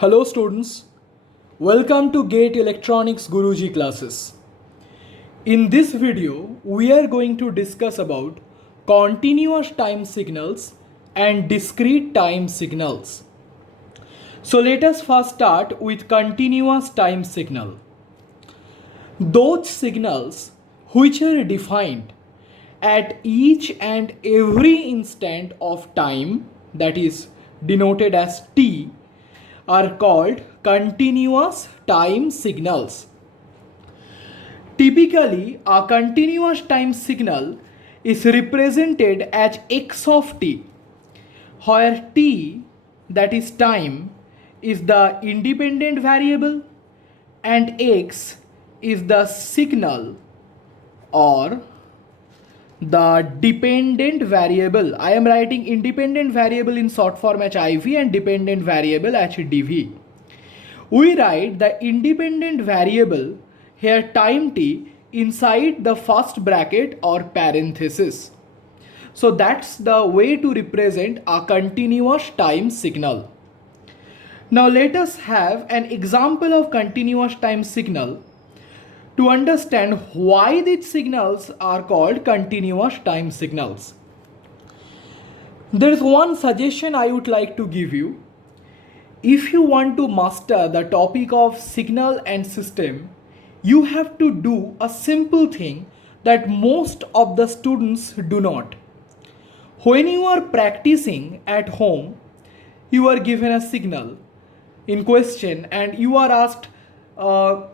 Hello students, welcome to Gate Electronics Guruji classes. In this video, we are going to discuss about continuous time signals and discrete time signals. So let us first start with continuous time signal. Those signals which are defined at each and every instant of time, that is denoted as t, are called continuous time signals. Typically, a continuous time signal is represented as x of t, where t, that is time, is the independent variable and x is the signal or the dependent variable. I am writing independent variable in short form as IV and dependent variable as dV. We write the independent variable here time t inside the first bracket or parenthesis. So that's the way to represent a continuous time signal. Now let us have an example of continuous time signal to understand why these signals are called continuous time signals. There is one suggestion I would like to give you. If you want to master the topic of signal and system, you have to do a simple thing that most of the students do not. When you are practicing at home, you are given a signal in question and you are asked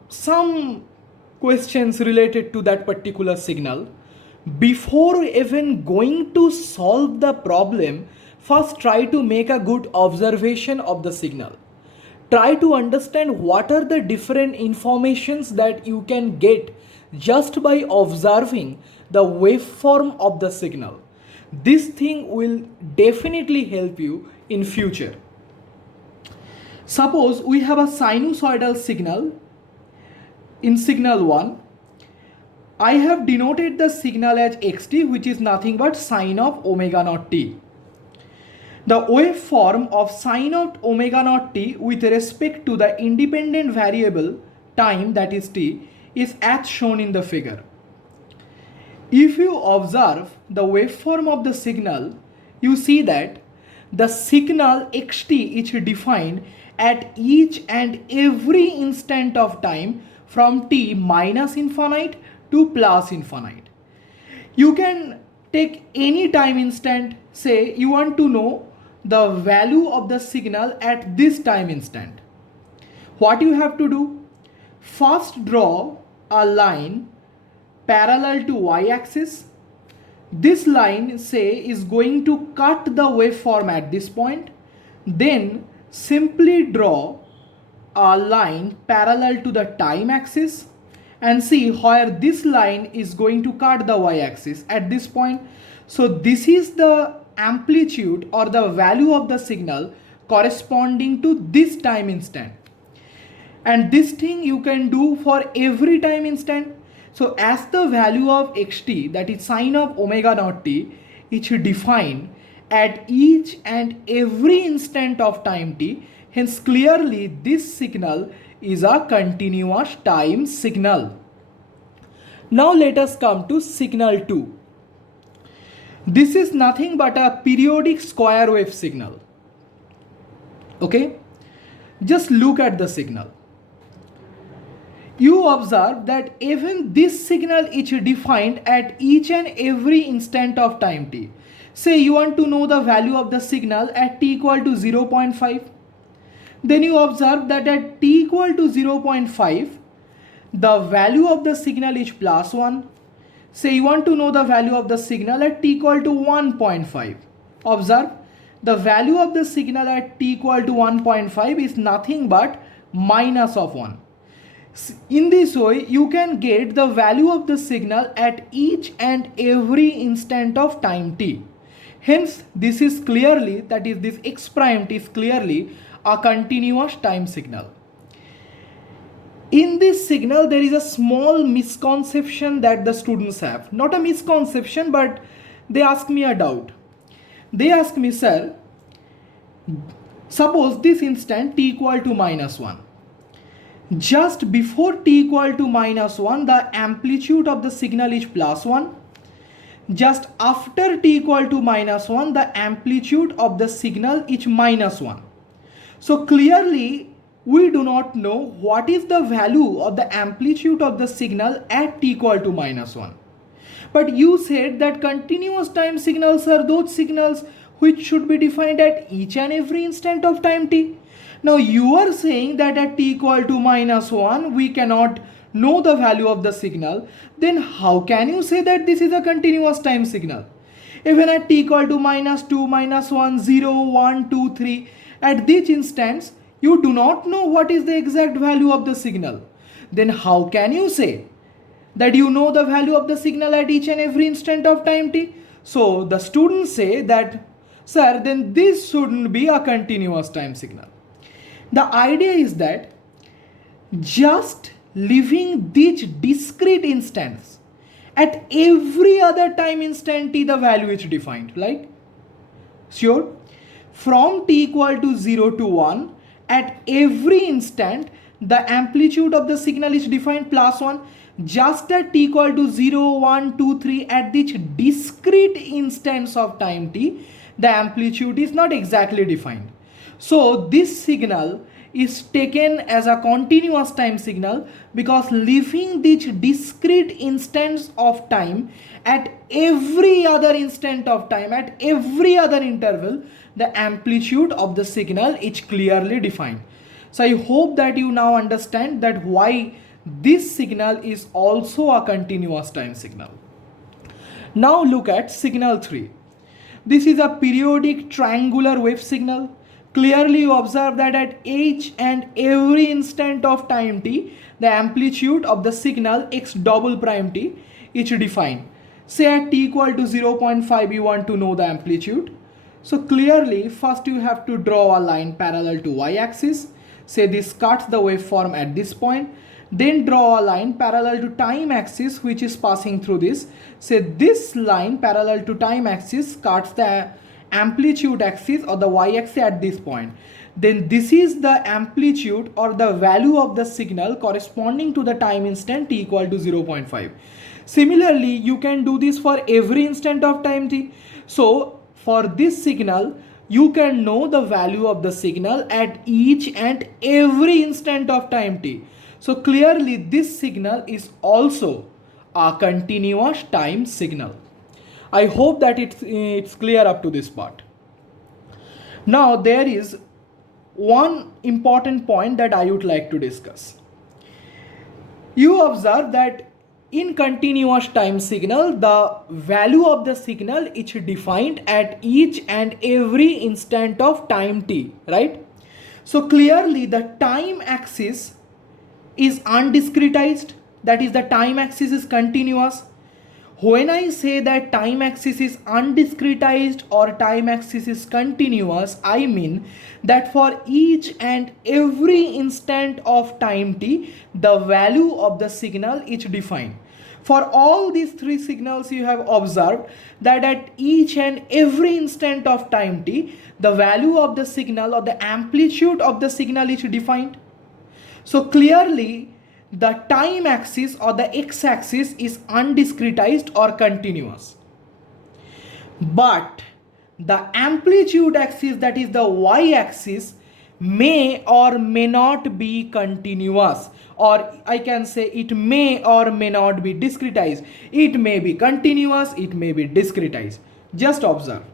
some questions related to that particular signal. Before even going to solve the problem, first try to make a good observation of the signal. Try to understand what are the different informations that you can get just by observing the waveform of the signal. This thing will definitely help you in future. Suppose we have a sinusoidal signal. In signal 1, I have denoted the signal as xt, which is nothing but sine of omega naught t. The waveform of sine of omega naught t with respect to the independent variable time, that is t, is as shown in the figure. If you observe the waveform of the signal, you see that the signal xt is defined at each and every instant of time from t minus infinite to plus infinite. You can take any time instant, say you want to know the value of the signal at this time instant. What you have to do? First draw a line parallel to y-axis. This line, say, is going to cut the waveform at this point. Then simply draw a line parallel to the time axis and see where this line is going to cut the y-axis at this point. So this is the amplitude or the value of the signal corresponding to this time instant. And this thing you can do for every time instant. So as the value of xt, that is sine of omega naught t, is defined at each and every instant of time t, hence clearly this signal is a continuous time signal. Now let us come to signal 2. This is nothing but a periodic square wave signal. Okay? Just look at the signal. You observe that even this signal is defined at each and every instant of time t. Say you want to know the value of the signal at t equal to 0.5. Then you observe that at t equal to 0.5, the value of the signal is plus 1. Say you want to know the value of the signal at t equal to 1.5. Observe, the value of the signal at t equal to 1.5 is nothing but minus of 1. In this way, you can get the value of the signal at each and every instant of time t. Hence, this is clearly, that is this x prime t is clearly a continuous time signal. In this signal, there is a small misconception that the students have. Not a misconception, but they ask me a doubt. They ask me, sir, Suppose this instant t equal to minus 1. Just before t equal to minus 1, the amplitude of the signal is plus 1. Just after t equal to minus 1, the amplitude of the signal is minus 1. So clearly we do not know what is the value of the amplitude of the signal at t equal to minus 1. But you said that continuous time signals are those signals which should be defined at each and every instant of time t. Now you are saying that at t equal to minus 1 we cannot know the value of the signal. Then how can you say that this is a continuous time signal? Even at t equal to minus 2, minus 1, 0, 1, 2, 3, at these instants you do not know what is the exact value of the signal. Then how can you say that you know the value of the signal at each and every instant of time t? So the students say that, sir, then this shouldn't be a continuous time signal. The idea is that just leaving these discrete instants, at every other time instant t the value is defined, right? Sure. From t equal to 0 to 1, at every instant the amplitude of the signal is defined plus 1. Just at t equal to 0, 1, 2, 3, at these discrete instants of time t, the amplitude is not exactly defined. So this signal is taken as a continuous time signal because leaving these discrete instants of time, at every other instant of time, at every other interval, the amplitude of the signal is clearly defined. So I hope that you now understand that why this signal is also a continuous time signal. Now look at signal 3. This is a periodic triangular wave signal. Clearly you observe that at each and every instant of time t, the amplitude of the signal x double prime t is defined. Say at t equal to 0.5 you want to know the amplitude. So clearly first you have to draw a line parallel to y-axis. Say this cuts the waveform at this point. Then draw a line parallel to time axis which is passing through this. Say this line parallel to time axis cuts the amplitude axis or the y-axis at this point. Then this is the amplitude or the value of the signal corresponding to the time instant t equal to 0.5. Similarly, you can do this for every instant of time t. So for this signal, you can know the value of the signal at each and every instant of time t. So clearly this signal is also a continuous time signal. I hope that it's clear up to this part. Now there is one important point that I would like to discuss. You observe that in continuous time signal, the value of the signal is defined at each and every instant of time t, right? So clearly the time axis is undiscretized, that is the time axis is continuous. When I say that time axis is undiscretized or time axis is continuous, I mean that for each and every instant of time t, the value of the signal is defined. For all these three signals you have observed that at each and every instant of time t, the value of the signal or the amplitude of the signal is defined. So clearly the time axis or the x-axis is undiscretized or continuous. But the amplitude axis, that is the y-axis, may or may not be continuous, or I can say it may or may not be discretized. It may be continuous, it may be discretized. Just observe.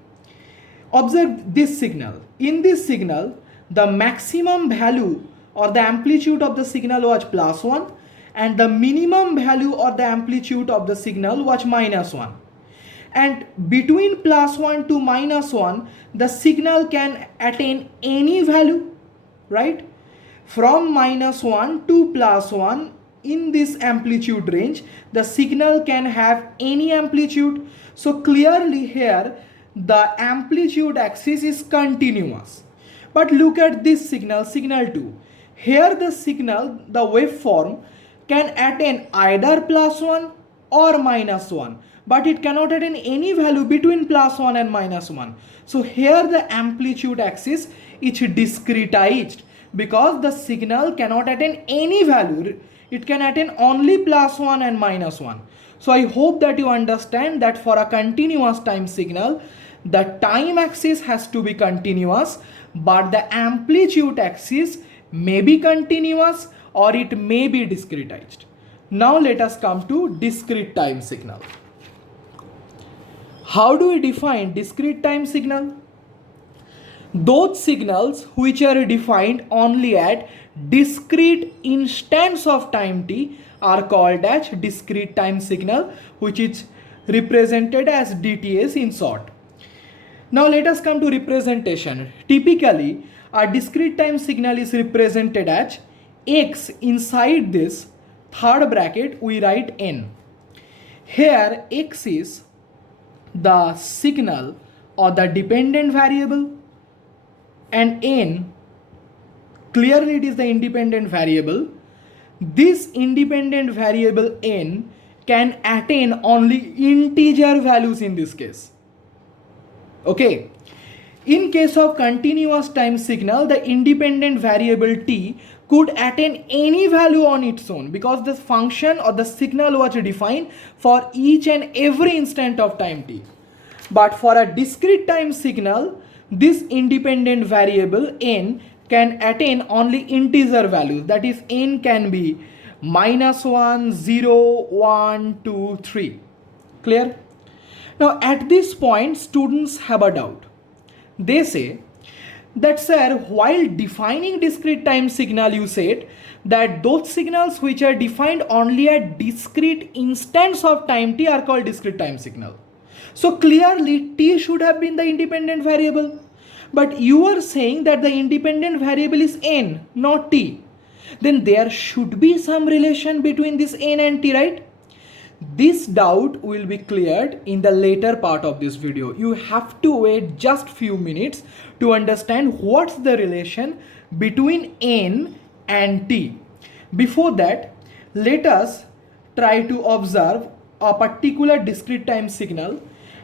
Observe this signal. In this signal, the maximum value or the amplitude of the signal was plus 1 and the minimum value or the amplitude of the signal was minus 1. And between plus 1 to minus 1, the signal can attain any value, right? From minus 1 to plus 1, in this amplitude range, the signal can have any amplitude. So clearly here, the amplitude axis is continuous. But look at this signal, signal 2. Here the signal, the waveform, can attain either plus 1 or minus 1. But it cannot attain any value between plus 1 and minus 1. So here the amplitude axis it's discretized because the signal cannot attain any value. It can attain only +1 and -1. So I hope that you understand that for a continuous time signal, the time axis has to be continuous, but the amplitude axis may be continuous or it may be discretized. Now let us come to discrete time signal. How do we define discrete time signal? Those signals which are defined only at discrete instants of time t are called as discrete time signal, which is represented as DTS in short. Now let us come to representation. Typically, a discrete time signal is represented as x. Inside this third bracket we write n. Here x is the signal or the dependent variable, and n, clearly it is the independent variable. This independent variable n can attain only integer values in this case. Okay. In case of continuous time signal, the independent variable t could attain any value on its own because the function or the signal was defined for each and every instant of time t. But for a discrete time signal, this independent variable n can attain only integer values. That is, n can be -1, 0, 1, 2, 3. Clear? Now at this point, students have a doubt. They say that, sir, while defining discrete time signal, you said that those signals which are defined only at discrete instants of time t are called discrete time signal. So clearly t should have been the independent variable. But you are saying that the independent variable is n, not t. Then there should be some relation between this n and t, right? This doubt will be cleared in the later part of this video. You have to wait just few minutes to understand what's the relation between n and t. Before that, let us try to observe a particular discrete time signal.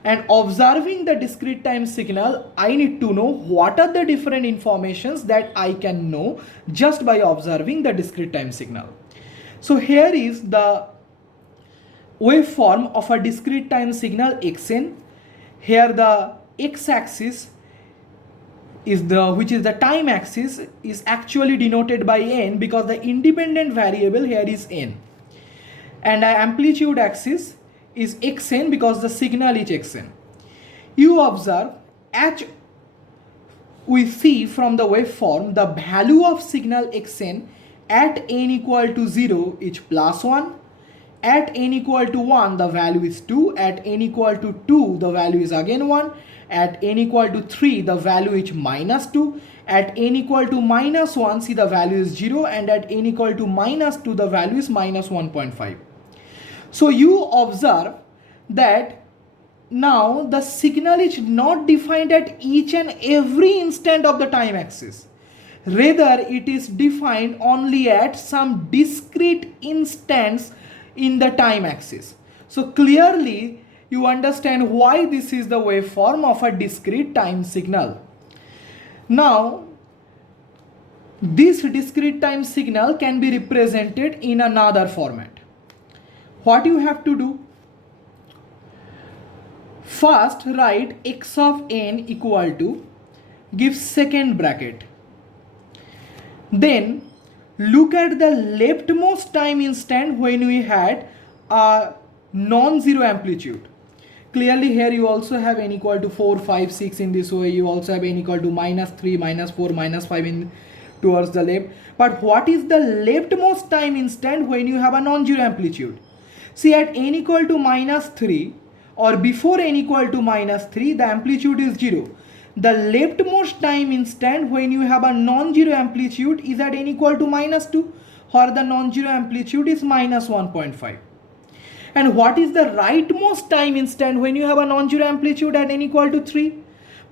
And observing the discrete time signal, I need to know what are the different informations that I can know just by observing the discrete time signal. So here is the waveform of a discrete time signal xn. Here the x-axis is which is the time axis, is actually denoted by n because the independent variable here is n. And the amplitude axis is xn because the signal is xn. You observe, as we see from the waveform, the value of signal xn at n equal to 0 is +1. At n equal to 1, the value is 2. At n equal to 2, the value is again 1. At n equal to 3, the value is -2. At n equal to -1, see the value is 0. And at n equal to -2, the value is -1.5. So you observe that now the signal is not defined at each and every instant of the time axis. Rather, it is defined only at some discrete instants in the time axis. So clearly you understand why this is the waveform of a discrete time signal. Now this discrete time signal can be represented in another format. What you have to do? First write x of n equal to, give second bracket. Then look at the leftmost time instant when we had a non-zero amplitude. Clearly here you also have n equal to 4, 5, 6 in this way. You also have n equal to -3, -4, -5 in towards the left. But what is the leftmost time instant when you have a non-zero amplitude? See, at n equal to -3 or before n equal to -3, the amplitude is 0. The leftmost time instant when you have a non-zero amplitude is at n equal to -2, or the non-zero amplitude is -1.5. And what is the rightmost time instant when you have a non-zero amplitude at n equal to 3?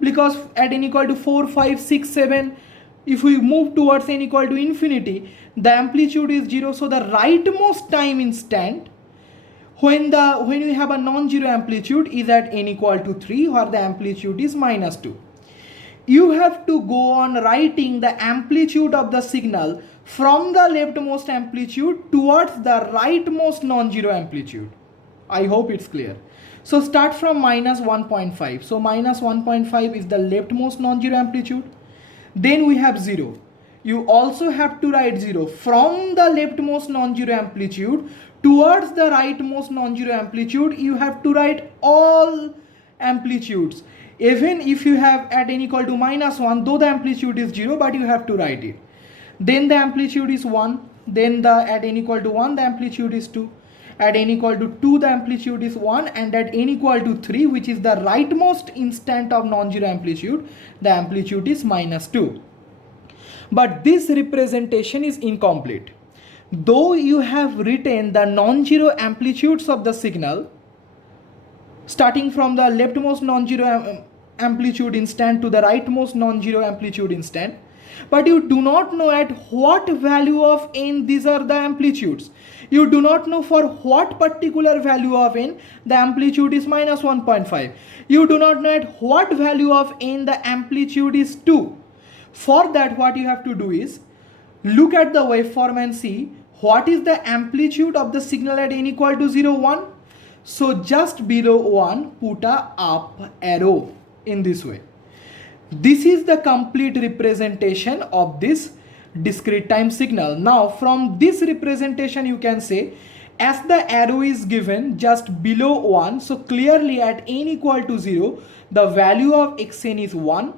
Because at n equal to 4, 5, 6, 7, if we move towards n equal to infinity, the amplitude is 0. So the rightmost time instant when we have a non-zero amplitude is at n equal to 3, or the amplitude is -2. you have to go on writing the amplitude of the signal from the leftmost amplitude towards the rightmost non-zero amplitude. I hope it's clear. So start from minus 1.5. So minus 1.5 is the leftmost non-zero amplitude. Then we have 0. You also have to write 0 from the leftmost non-zero amplitude towards the rightmost non-zero amplitude. You have to write all amplitudes. Even if you have at n equal to minus 1, though the amplitude is 0, but you have to write it. Then the amplitude is 1. Then at n equal to 1, the amplitude is 2. At n equal to 2, the amplitude is 1, and at n equal to 3, which is the rightmost instant of non-zero amplitude, the amplitude is minus 2. But this representation is incomplete. Though you have written the non-zero amplitudes of the signal, starting from the leftmost non-zero amplitude instant to the rightmost non-zero amplitude instant, but you do not know at what value of n these are the amplitudes. You do not know for what particular value of n the amplitude is minus 1.5. You do not know at what value of n the amplitude is 2. For that, what you have to do is look at the waveform and see what is the amplitude of the signal at n equal to 0, 1. So just below 1, put a up arrow in this way. This is the complete representation of this discrete time signal. Now from this representation you can say, as the arrow is given just below 1, so clearly at n equal to 0, the value of xn is 1.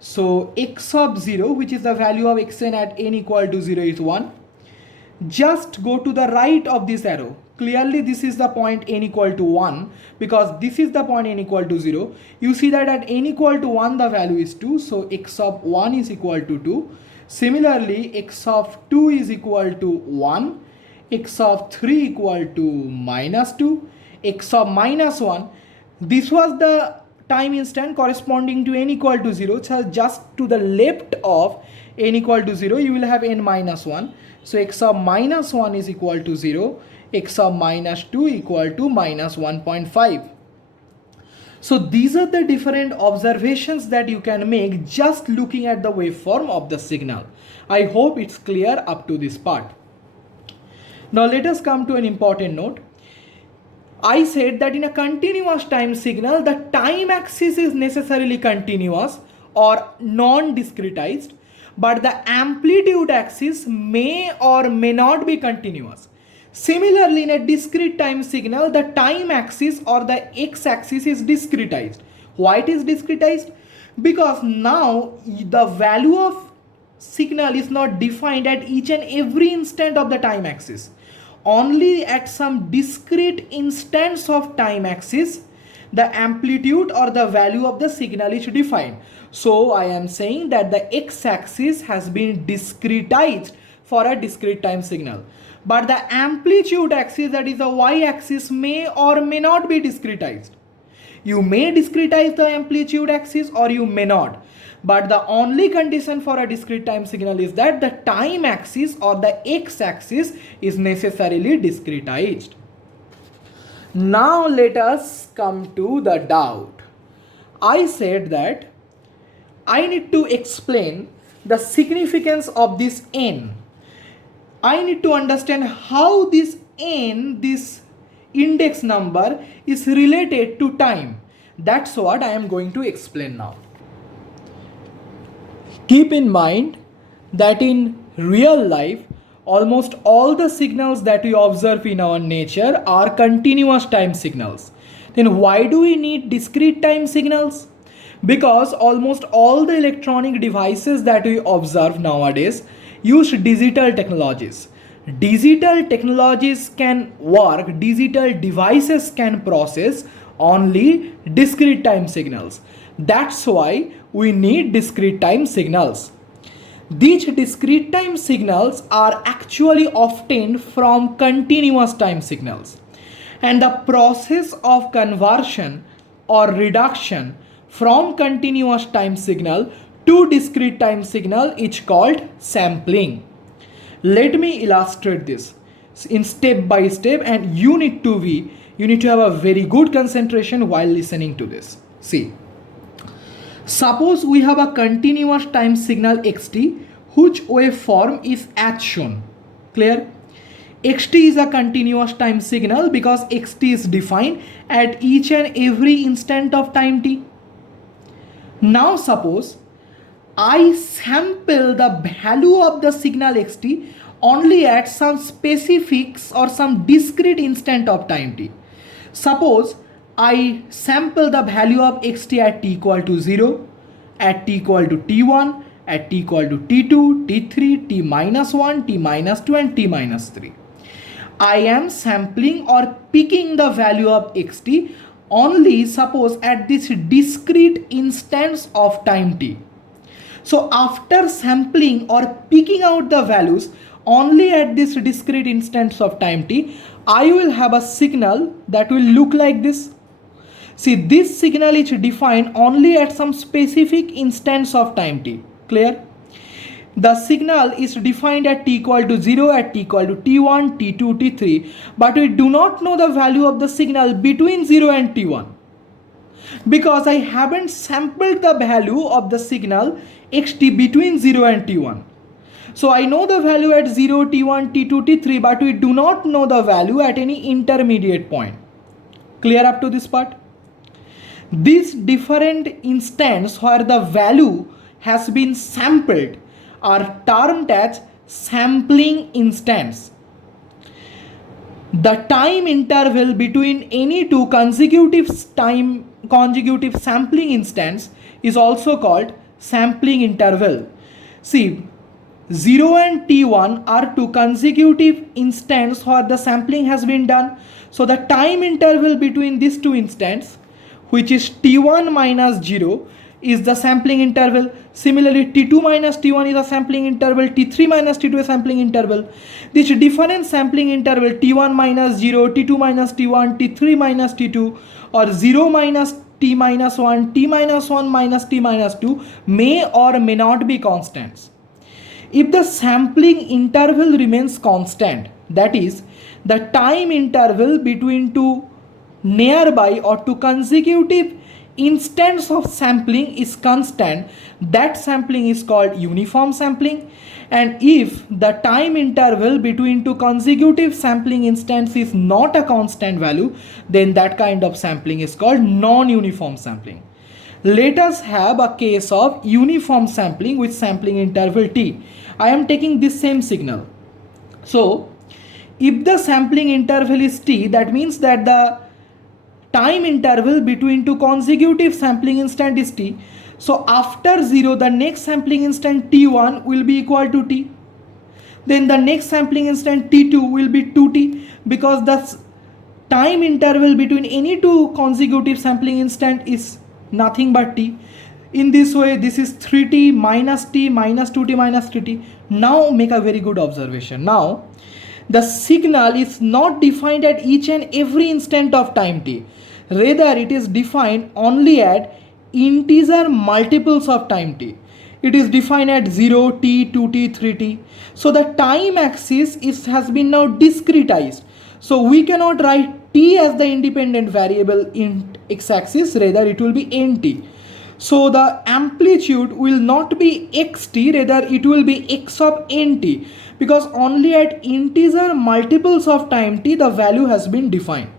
So x of 0, which is the value of xn at n equal to 0, is 1. Just go to the right of this arrow. Clearly this is the point n equal to 1, because this is the point n equal to 0. You see that at n equal to 1 the value is 2, so x of 1 is equal to 2. Similarly, x of 2 is equal to 1, x of 3 equal to minus 2, x of minus 1. This was the time instant corresponding to n equal to 0. So just to the left of n equal to 0, you will have n minus 1. So x of minus 1 is equal to 0. X of minus 2 equal to minus 1.5. So these are the different observations that you can make just looking at the waveform of the signal. I hope it's clear up to this part. Now let us come to an important note. I said that in a continuous time signal, the time axis is necessarily continuous or non-discretized, but the amplitude axis may or may not be continuous. Similarly, in a discrete time signal, the time axis or the x-axis is discretized. Why it is discretized? Because now the value of signal is not defined at each and every instant of the time axis. Only at some discrete instance of time axis, the amplitude or the value of the signal is defined. So I am saying that the x-axis has been discretized for a discrete time signal. But the amplitude axis, that is the y-axis, may or may not be discretized. You may discretize the amplitude axis or you may not. But the only condition for a discrete time signal is that the time axis or the x-axis is necessarily discretized. Now let us come to the doubt. I said that I need to explain the significance of this n. I need to understand how this n, this index number, is related to time. That's what I am going to explain now. Keep in mind that in real life, almost all the signals that we observe in our nature are continuous time signals. Then why do we need discrete time signals? Because almost all the electronic devices that we observe nowadays use digital technologies. Digital technologies can work, digital devices can process only discrete time signals. That's why we need discrete time signals. These discrete time signals are actually obtained from continuous time signals. And the process of conversion or reduction from continuous time signal to discrete time signal is called sampling. Let me illustrate this in step by step, and you need to have a very good concentration while listening to this. See, Suppose we have a continuous time signal xt whose waveform is as shown. Clear? Xt is a continuous time signal because xt is defined at each and every instant of time t. Now suppose I sample the value of the signal xt only at some specifics or some discrete instant of time t. Suppose I sample the value of xt at t equal to 0, at t equal to t1, at t equal to t2, t3, t minus 1, t minus 2 and t minus 3. I am sampling or picking the value of xt only suppose at this discrete instance of time t. So after sampling or picking out the values only at this discrete instance of time t, I will have a signal that will look like this. See, this signal is defined only at some specific instance of time t. Clear? The signal is defined at t equal to 0, at t equal to t1, t2, t3, but we do not know the value of the signal between 0 and t1 because I haven't sampled the value of the signal xt between 0 and t1. So I know the value at 0, t1, t2, t3, but we do not know the value at any intermediate point. Clear up to this part? These different instances where the value has been sampled are termed as sampling instance. The time interval between any two consecutive sampling instance is also called sampling interval. See, 0 and t1 are two consecutive instances where the sampling has been done. So the time interval between these two instances, which is t1 minus 0, is the sampling interval. Similarly, t2 minus t1 is a sampling interval, t3 minus t2 is a sampling interval. This different sampling interval t1 minus 0, t2 minus t1, t3 minus t2, or 0 minus t minus 1, t minus 1 minus t minus 2 may or may not be constants. If the sampling interval remains constant, that is, the time interval between two nearby or two consecutive instance of sampling is constant, that sampling is called uniform sampling. And if the time interval between two consecutive sampling instances is not a constant value, then that kind of sampling is called non-uniform sampling. Let us have a case of uniform sampling with sampling interval t. I am taking this same signal. So if the sampling interval is t, that means that the time interval between two consecutive sampling instant is t. So after 0, the next sampling instant t1 will be equal to t. Then the next sampling instant t2 will be 2t, because the time interval between any two consecutive sampling instant is nothing but t. In this way, this is 3t minus 2t minus 3t. Now make a very good observation. Now the signal is not defined at each and every instant of time t. Rather, it is defined only at integer multiples of time t. It is defined at 0, t, 2t, 3t. So the time axis has been now discretized. So we cannot write t as the independent variable in x-axis, rather it will be nt. So the amplitude will not be xt, rather it will be x of nt, because only at integer multiples of time t the value has been defined.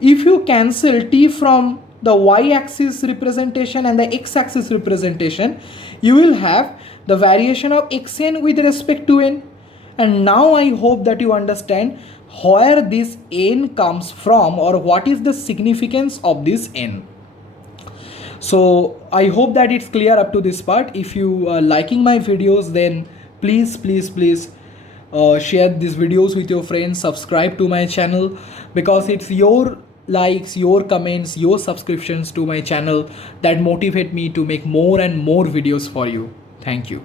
If you cancel t from the y-axis representation and the x-axis representation, you will have the variation of xn with respect to n. And now I hope that you understand where this n comes from or what is the significance of this n. So I hope that it's clear up to this part. If you are liking my videos, then please share these videos with your friends, subscribe to my channel, because it's your likes, your comments, your subscriptions to my channel that motivate me to make more and more videos for you. Thank you.